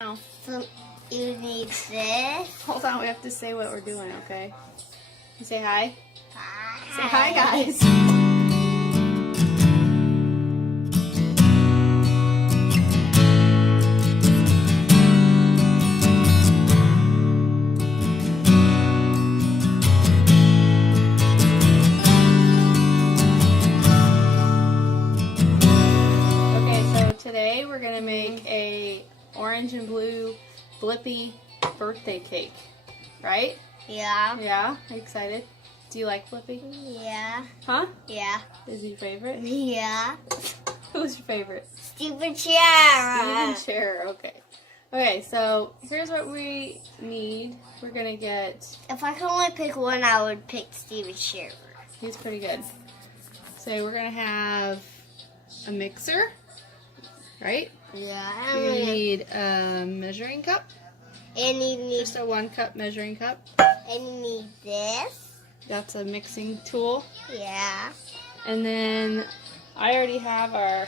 Now, So you need this. hold on, we have to say what we're doing, okay? You say hi? Hi. Say hi, guys. Okay, so today we're gonna make a orange and blue Blippi birthday cake, right? Yeah. Yeah? Are you excited? Do you like Flippi? Yeah. Huh? Yeah. Is he your favorite? Yeah. Who's your favorite? Steven Chair. Steven Chair, okay. Okay, so here's what we need. We're gonna get, If I could only pick one, I would pick Steven Chair. he's pretty good. So we're gonna have a mixer, right? Yeah. You're gonna need a measuring cup, And you need. just a 1 cup measuring cup. And you need this. That's a mixing tool. Yeah. And then I already have our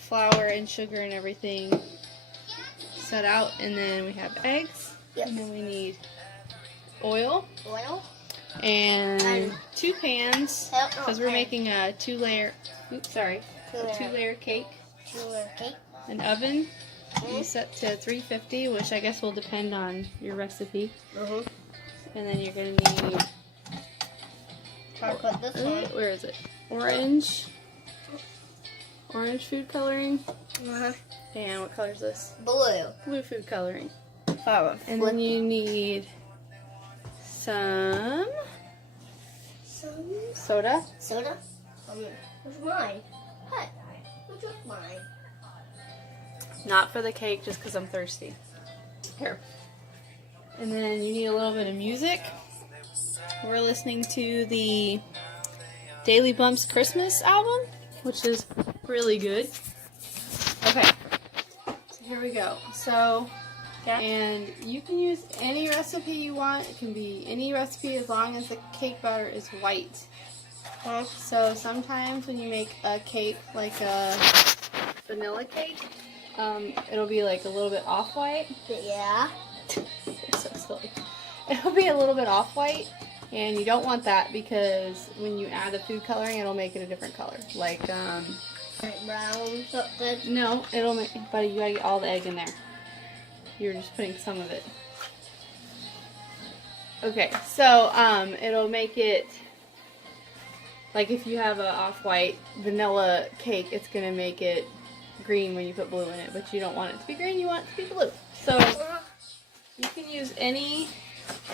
flour and sugar and everything set out. And then we have eggs. Yep. And then we need oil Oil. and 2 pans Oh, because we're okay. making a 2-layer, a Two-layer. 2-layer cake. Two-layer cake. An oven Mhm. you set to 350, which I guess will depend on your recipe. Mhm. And then you're gonna need, I'll put this one. where is it? Orange food coloring. Uh-huh. And what color is this? Blue. Blue food coloring. Flower. And then you need some Some soda. soda. Where's mine? What? Who took mine? Not for the cake, just because I'm thirsty. Here. And then you need a little bit of music. We're listening to the Daily Bumps Christmas album, which is really good. Okay, so here we go. So, and you can use any recipe you want. It can be any recipe as long as the cake batter is white. Huh? So sometimes when you make a cake, like a vanilla cake, it'll be like a little bit off-white. Yeah. You're so silly. It'll be a little bit off-white, and you don't want that because when you add the food coloring, it'll make it a different color. Like, Brown something. no, it'll make, buddy, you gotta get all the egg in there. You're just putting some of it. Okay, so, it'll make it, like if you have a off-white vanilla cake, it's gonna make it green when you put blue in it, but you don't want it to be green, you want it to be blue. So, you can use any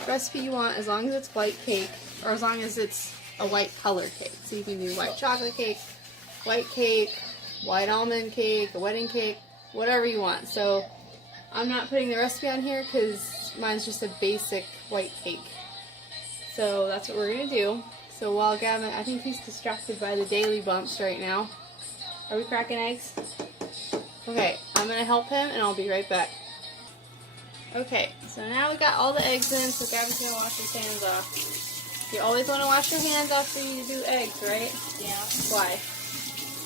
recipe you want as long as it's white cake, or as long as it's a white color cake. So you can do white chocolate cake, white almond cake, a wedding cake, whatever you want. So I'm not putting the recipe on here because mine's just a basic white cake. So that's what we're going to do. So while Gavin, I think he's distracted by the Daily Bumps right now. Are we cracking eggs? Okay, I'm going to help him and I'll be right back. Okay, so now we got all the eggs in, so Gavin's going to wash his hands off. You always want to wash your hands after you do eggs, right? Yeah. Why?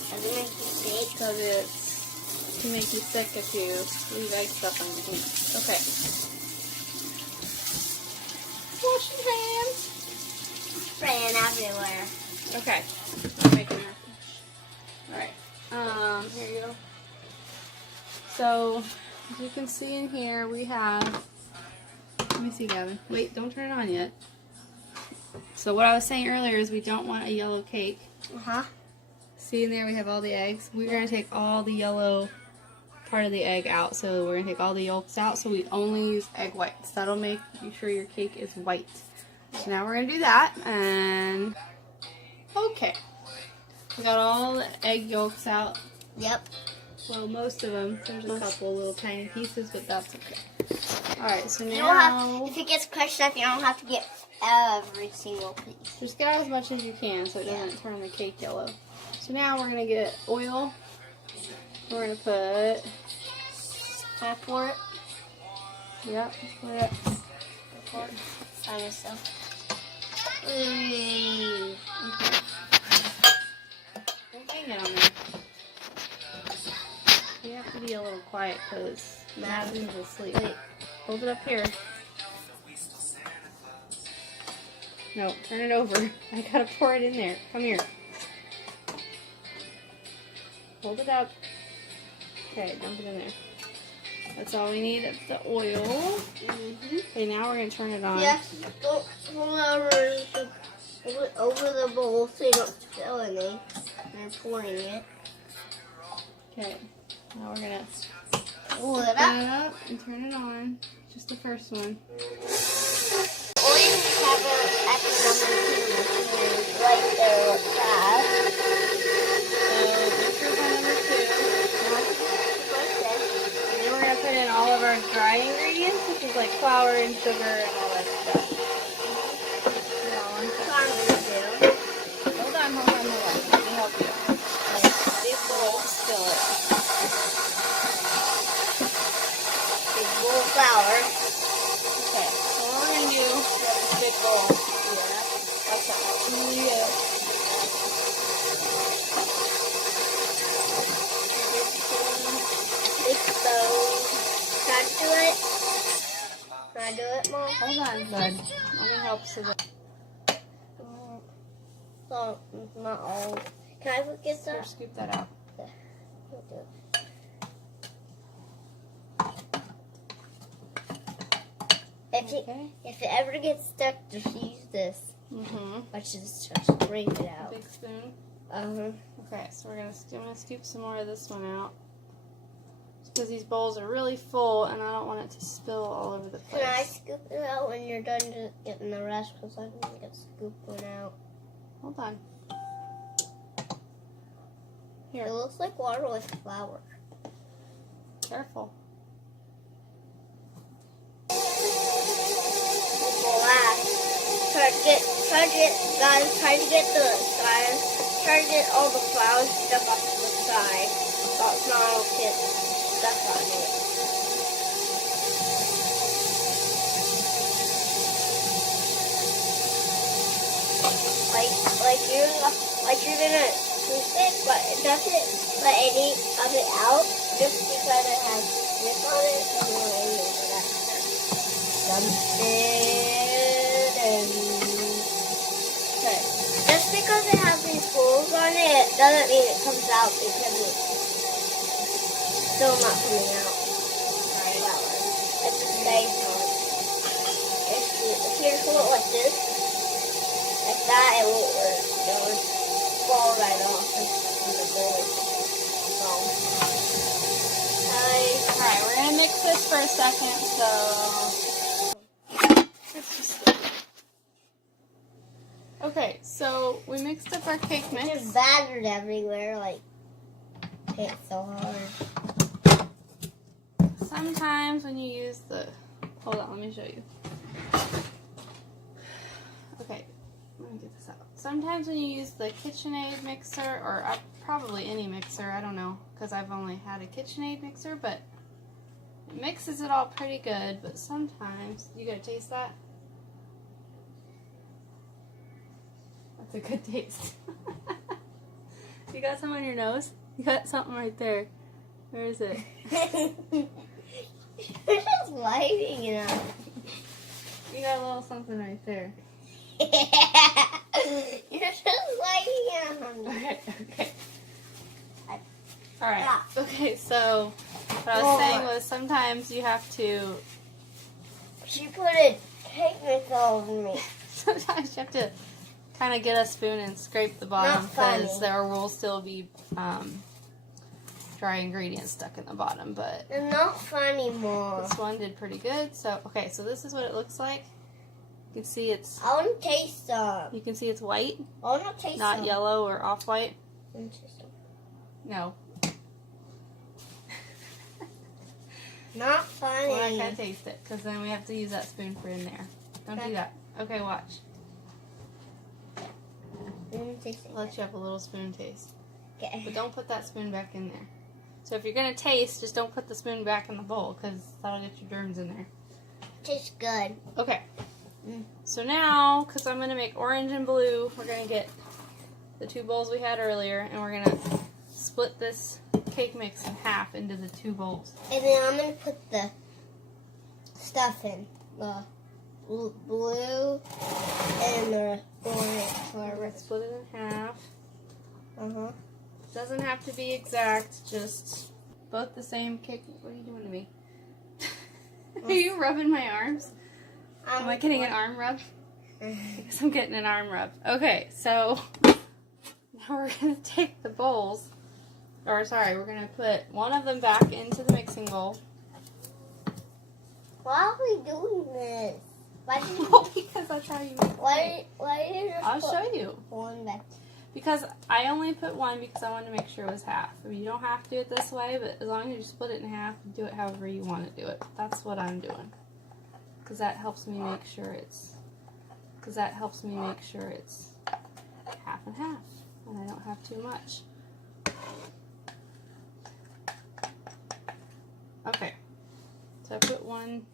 Does it make you sick? Because it's to make you sick if you leave egg stuff on your hands. Okay. Wash your hands. Spraying everywhere. Okay. I'm making our Alright. Here you go. So, as you can see in here, we have, let me see, Gavin. Wait, don't turn it on yet. So what I was saying earlier is we don't want a yellow cake. Uh-huh. See in there we have all the eggs. We're going to take all the yellow part of the egg out. So we're going to take all the yolks out. So we only use egg whites. That'll make sure your cake is white. So now we're going to do that. And okay. We got all the egg yolks out. Yep. Well, most of them. There's a couple little tiny pieces, but that's okay. Alright, so You don't have, now if it gets crushed up, you don't have to get every single piece. just get out as much as you can so it doesn't turn the cake yellow. So now we're going to get oil. We're going to put, Can I pour it? yep, put it. Pour it. I guess so. Ooh. Don't hang it on there. You have to be a little quiet because Madison's asleep. Wait. Hold it up here. No, turn it over. I gotta pour it in there. Come here. Hold it up. Okay, dump it in there. That's all we need of the oil. Okay, now we're gonna turn it on. Yes, don't hold it over the bowl so you don't spill any. You're pouring it. Okay, now we're gonna Pull it open up. it up and turn it on. Just the first one. Orange pepper at the number 2 is right there with that. So this is our number 2. And then we're gonna put in all of our dry ingredients, which is like flour and sugar and all that stuff. Hold on. Let me help you. Big bowl, spill it. Big bowl of flour. Okay, so what we're gonna do is this big bowl. Watch out. Mix those. Can I do it? Can I do it, Mom? Hold on, bud. Let me help so that So, not all. Can I get here, that? scoop that out. If it ever gets stuck, just use this. Which is just scrape it out. Big spoon. Uh-huh. Okay, so I'm gonna scoop some more of this one out. Just because these bowls are really full and I don't want it to spill all over the place. Can I scoop it out when you're done getting the rest? Because I didn't get scoop one out. Hold on. Here, It looks like water with flour. careful. Try to get all the flour stuff off to the side. So it's not all get stuff on it. Like you're gonna scoop it, but it doesn't let any of it out just because it has this on it. So you want any of that. Dump it and okay. Just because it has these holes on it doesn't mean it comes out because it's still not coming out. Right. It's the same one. If you just hold it like this, like that, it won't work. It will fall right off in the bowl. So, Alright, we're gonna mix this for a second, so okay, so we mixed up our cake mix. it's battered everywhere, like, it's so hard. Sometimes when you use the, hold on, let me show you. Okay, let me get this out. Sometimes when you use the KitchenAid mixer, or probably any mixer, I don't know, because I've only had a KitchenAid mixer, but it mixes it all pretty good, but sometimes, you gotta taste that? That's a good taste. You got some on your nose? You got something right there. Where is it? You're just lighting it up. You got a little something right there. You're just lighting it up. Okay. Alright. Okay, so what I was saying was sometimes you have to, She put a cake mix all over me. sometimes you have to kind of get a spoon and scrape the bottom Not funny. because there will still be dry ingredients stuck in the bottom, but It's not funny, Mom. this one did pretty good. So, okay, so this is what it looks like. You can see it's, I want to taste some. you can see it's white, I want to taste not some. yellow or off-white. I want to taste some. No. Not funny. We're not going to taste it because then we have to use that spoon for in there. Don't do that. Okay, watch. Taste it. I'll let you have a little spoon taste. Okay. But don't put that spoon back in there. So if you're going to taste, just don't put the spoon back in the bowl because that'll get your germs in there. Tastes good. Okay. So now, because I'm going to make orange and blue, we're going to get the two bowls we had earlier and we're going to split this cake mix in half into the 2 bowls. And then I'm going to put the stuff in. The blue and the orange. Let's split it in half. Uh-huh. Doesn't have to be exact, just both the same cake. What are you doing to me? Are you rubbing my arms? Am I getting an arm rub? Because I'm getting an arm rub. Okay, so now we're going to take the bowls, or sorry, we're going to put one of them back into the mixing bowl. Why are we doing this? Why did you, Well, because that's how you make it. why did you I'll show you. one back? Because I only put one because I wanted to make sure it was half. I mean, you don't have to do it this way, but as long as you split it in half, do it however you want to do it. That's what I'm doing. Because that helps me make sure it's half and half, and I don't have too much. Okay, so I put one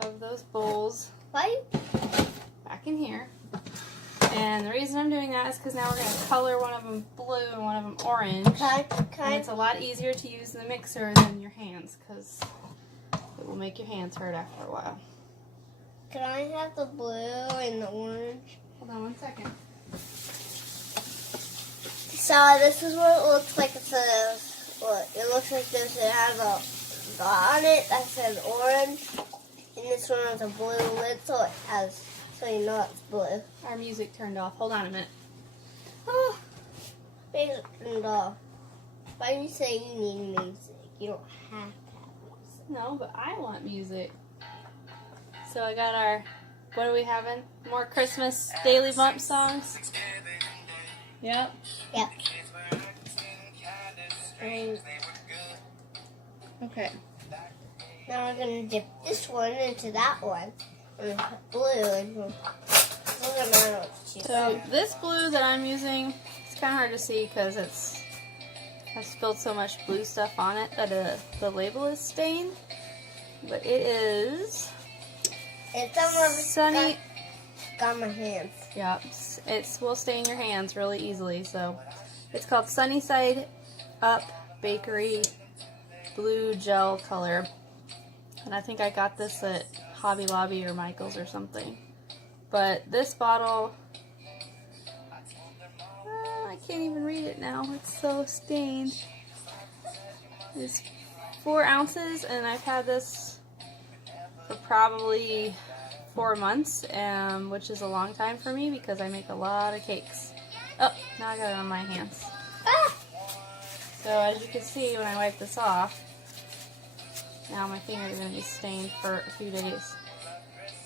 of those bowls back in here, and the reason I'm doing that is because now we're going to color one of them blue and one of them orange, and it's a lot easier to use the mixer than your hands, because it will make your hands hurt after a while. Can I have the blue and the orange? Hold on 1 second. So this is what it looks like. It says, look, it looks like this. It has a dot on it that says orange, and this one has a blue lid, so you know it's blue. Our music turned off. Hold on a minute. Oh, music turned off. Why do you say you need music? You don't have to have music. No, but I want music. So I got our, what are we having? More Christmas daily bump songs? Yep. Yep. Okay. Now we're going to dip this one into that one. And put blue in. So this blue that I'm using, it's kind of hard to see because I've spilled so much blue stuff on it that the label is stained. But it is Sunny. Got my hands. Yep, it will stain your hands really easily. So it's called Sunny Side Up Bakery Blue Gel Color, and I think I got this at Hobby Lobby or Michael's or something. But this bottle, I can't even read it now. It's so stained. It's 4 ounces, and I've had this for probably 4 months, which is a long time for me because I make a lot of cakes. Oh, now I got it on my hands. Ah! So as you can see, when I wipe this off, now my fingers are going to be stained for a few days.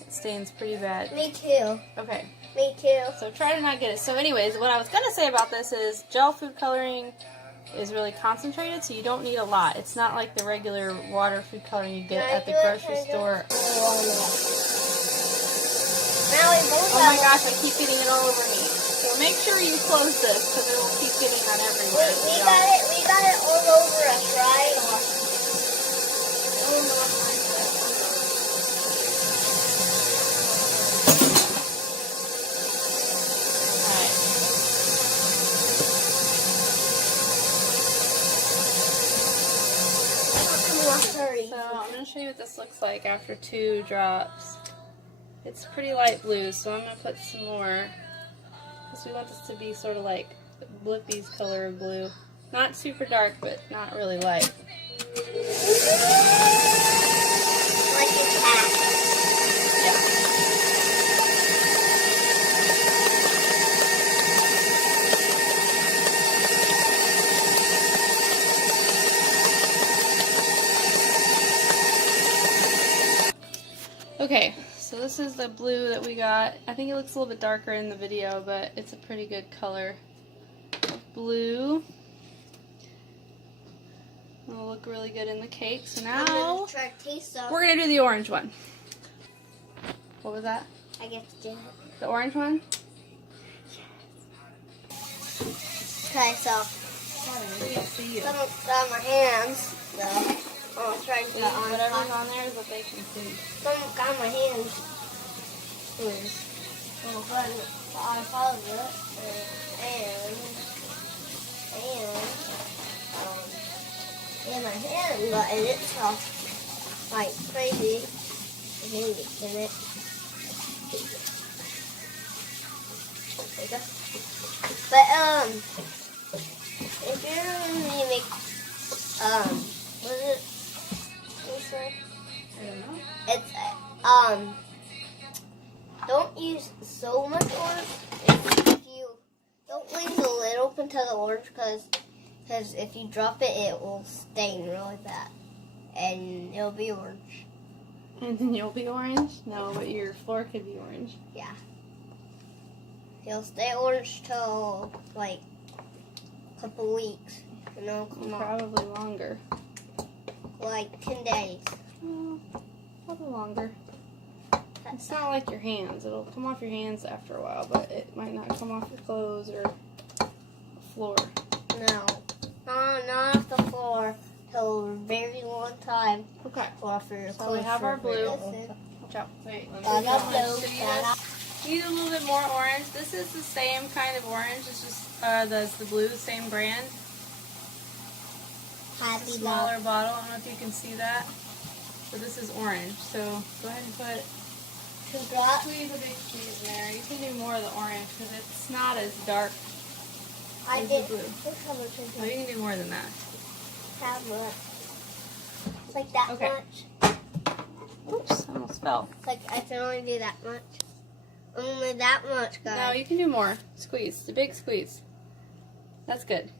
It stains pretty bad. Me too. Okay. Me too. So try to not get it. So anyways, what I was going to say about this is gel food coloring is really concentrated, so you don't need a lot. It's not like the regular water food coloring you get at the grocery store. Oh my gosh, I keep getting it all over me. So make sure you close this because it will keep getting on everywhere. We got it all over us, right? So I'm going to show you what this looks like after 2 drops. It's pretty light blue, so I'm going to put some more. Because we want this to be sort of like Blippi's color of blue. Not super dark, but not really light. Like a cat. Yeah. Okay, so this is the blue that we got. I think it looks a little bit darker in the video, but it's a pretty good color of blue. It'll look really good in the cake. So now we're going to do the orange one. What was that? I get to do it. The orange one? Okay, so I can't see you. some got my hands. So I'll try to do it on Whatever's on there is what they can see. some got my hands. So I followed it and in my hand, but it's all like crazy. I can get in it. There you go. But if you're gonna make what is it? What's it? I don't know. It's don't use so much orange. If you don't leave a lid open to the orange, because if you drop it, it will stain really bad, and it'll be orange. And then you'll be orange? No, but your floor could be orange. Yeah. It'll stay orange till like a couple weeks. You know, come on. Probably longer. Like 10 days. Probably longer. It's not like your hands. It'll come off your hands after a while, but it might not come off your clothes or the floor. No. Not off the floor till a very long time. Okay. Off your So we have our blue. Watch out. Wait, let me use a little bit more orange. This is the same kind of orange. It's just that's the blue, same brand. It's a smaller bottle. I don't know if you can see that. So this is orange. So go ahead and put 2 drops. squeeze a big squeeze in there. You can do more of the orange because it's not as dark I as did. the blue. How much I Oh, did? you can do more than that. How much? It's like that Okay. much. Oops, I almost fell. It's like I can only do that much. Only that much, guys. No, you can do more. Squeeze. The big squeeze. That's good.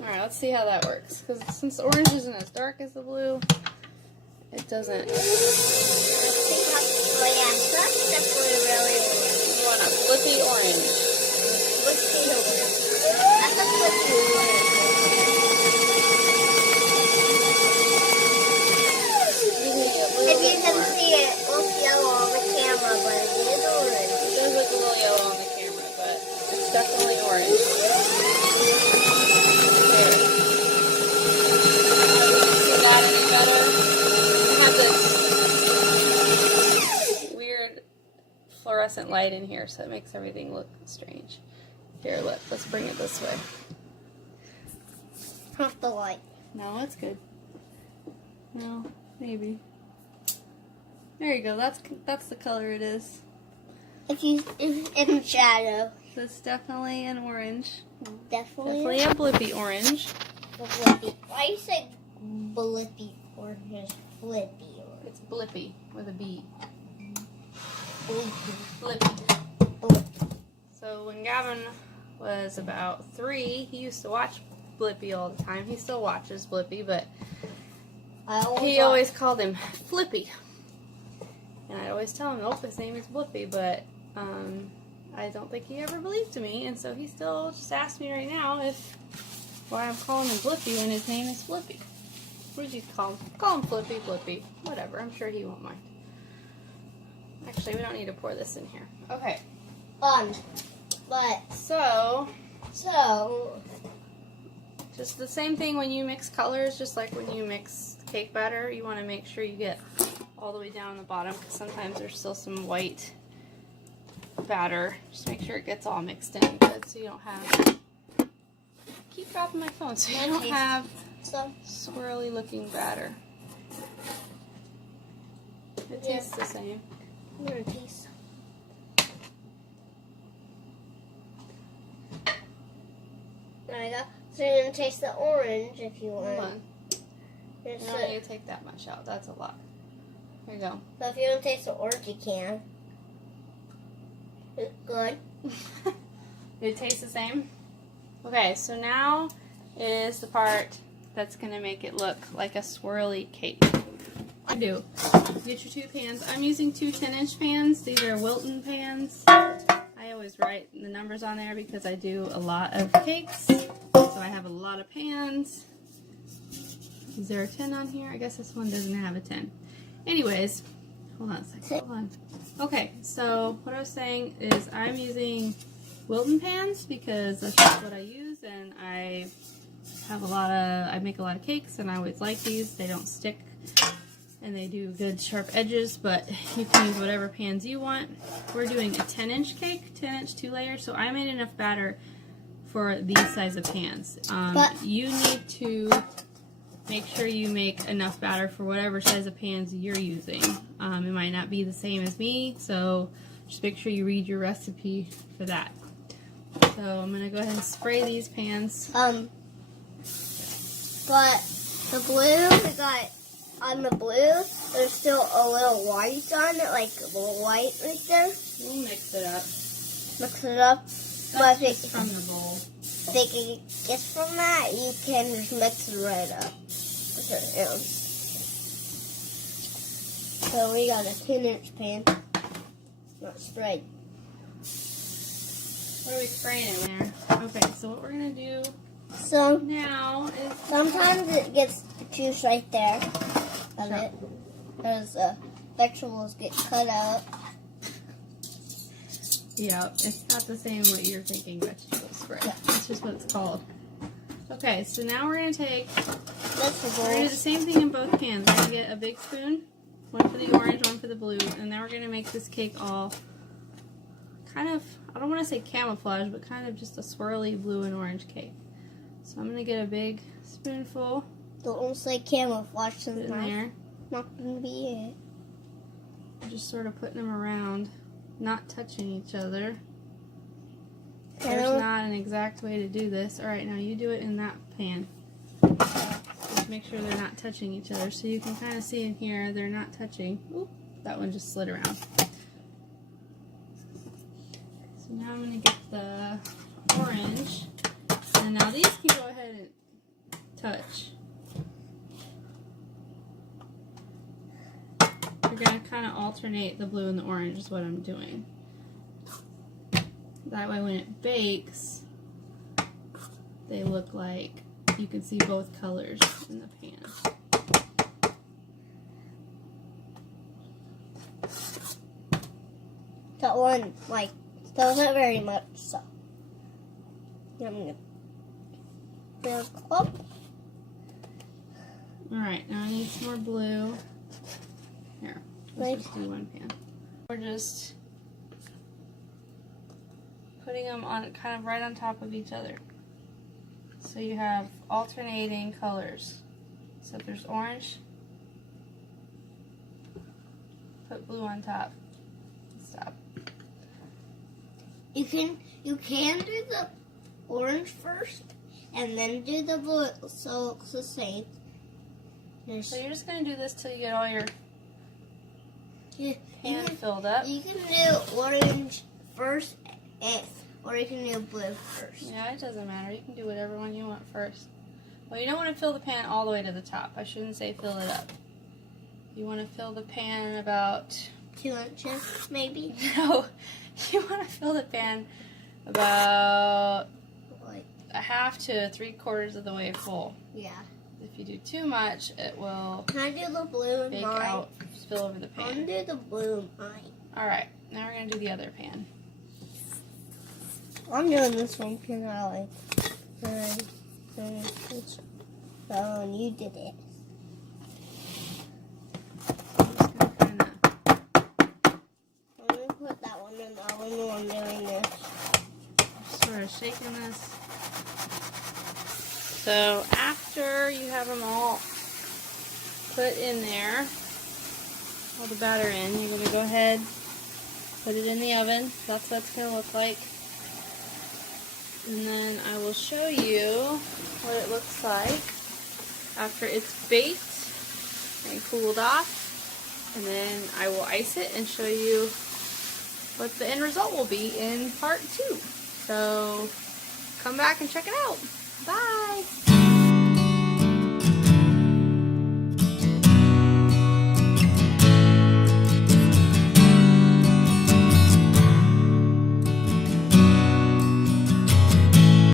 Alright, let's see how that works. Because since the orange isn't as dark as the blue, it doesn't. Oh yeah, that's definitely really orange. You want a flippy orange. Flippy orange. That's a flippy orange. If you can see it, it looks yellow on the camera, but it is orange. It does look a little yellow on the camera, but it's definitely orange. There. See that any better? I have this weird fluorescent light in here, so it makes everything look strange. Here, let's bring it this way. Off the light. No, that's good. No, maybe. There you go. That's the color it is. In shadow. That's definitely an orange. Definitely. Definitely a blippy orange. Blippi. Why you say Blippi orange? Flippy orange. It's blippy with a B. Blippi. Blippy. Blippi. So when Gavin was about 3, he used to watch Blippi all the time. He still watches Blippi, but he always called him Flippi. And I'd always tell him, nope, his name is Blippi, but I don't think he ever believed me, and so he still just asked me right now why I'm calling him Blippi when his name is Flippi. What did you call him? Call him Flippi, Blippi. Whatever, I'm sure he won't mind. Actually, we don't need to pour this in here. Okay. But So, just the same thing when you mix colors, just like when you mix cake batter, you want to make sure you get all the way down the bottom, because sometimes there's still some white batter. Just make sure it gets all mixed in good, so you don't have, keep dropping my phone, so you don't have swirly looking batter. It tastes the same. I'm gonna taste. There you go. So you're gonna taste the orange if you want. Hold on. You don't need to take that much out. That's a lot. Here you go. So if you want to taste the orange, you can. It's good. Did it taste the same? Okay, so now is the part that's going to make it look like a swirly cake. I do. Get your 2 pans. I'm using 2 10-inch pans. These are Wilton pans. I always write the numbers on there because I do a lot of cakes. So I have a lot of pans. Is there a 10 on here? I guess this one doesn't have a 10. Anyways, hold on a second. Hold on. Okay, so what I was saying is I'm using Wilton pans because that's just what I use, and I make a lot of cakes, and I always like these. They don't stick, and they do good sharp edges, but you can use whatever pans you want. We're doing a 10-inch cake, 10-inch 2 layers, so I made enough batter for these size of pans. You need to make sure you make enough batter for whatever size of pans you're using. It might not be the same as me, so just make sure you read your recipe for that. So I'm going to go ahead and spray these pans. But the blue, we got on the blue, there's still a little white on it, like a little white right there. We'll mix it up. Mix it up. That's just from the bowl. If it gets from that, you can just mix it right up. So we got a 10-inch pan. Not sprayed. What are we spraying in there? Okay, so what we're going to do So now is... sometimes it gets juice right there of it. Because vegetables get cut out. Yeah, it's not the same what you're thinking vegetable spray. Yeah. That's just what it's called. Okay, so now we're going to take... We're going to do the same thing in both pans. We're going to get a big spoon. One for the orange, one for the blue. And now we're going to make this cake all kind of, I don't want to say camouflage, but kind of just a swirly blue and orange cake. So I'm going to get a big spoonful. Don't say camouflage since in there. Not going to be it. Just sort of putting them around, not touching each other. There's not an exact way to do this. Alright, now you do it in that pan. Just make sure they're not touching each other. So you can kind of see in here, they're not touching. Oop, that one just slid around. So now I'm going to get the orange. And now these can go ahead and touch. You're going to kind of alternate the blue and the orange is what I'm doing. That way when it bakes, they look like you can see both colors in the pan. That one, like, doesn't very much, so. I'm going to build up. Alright, now I need some more blue. Here, let's Right. just do one pan. We're just putting them on kind of right on top of each other. So you have alternating colors. So if there's orange, put blue on top. Stop. You can do the orange first, and then do the blue, so it's the same. So you're just going to do this till you get all your pan can, filled up. You can do orange first, or you can do blue first. Yeah, it doesn't matter. You can do whatever one you want first. Well, you don't want to fill the pan all the way to the top. I shouldn't say fill it up. You want to fill the pan about... 2 inches, maybe? No, you want to fill the pan about Like, a half to 3/4 of the way full. yeah. If you do too much, it will Can I do the blue in bake mine? out, spill over the I want pan. to do the blue in mine. Alright, now we're going to do the other pan. I'm doing this one because I like that one. You did it. I'm going to put that one in the oven while I'm doing this. Sort of shaking this. So after you have them all put in there, all the batter in, you're going to go ahead, put it in the oven. That's what it's going to look like. And then I will show you what it looks like after it's baked and cooled off. And then I will ice it and show you what the end result will be in part 2. So come back and check it out. Bye!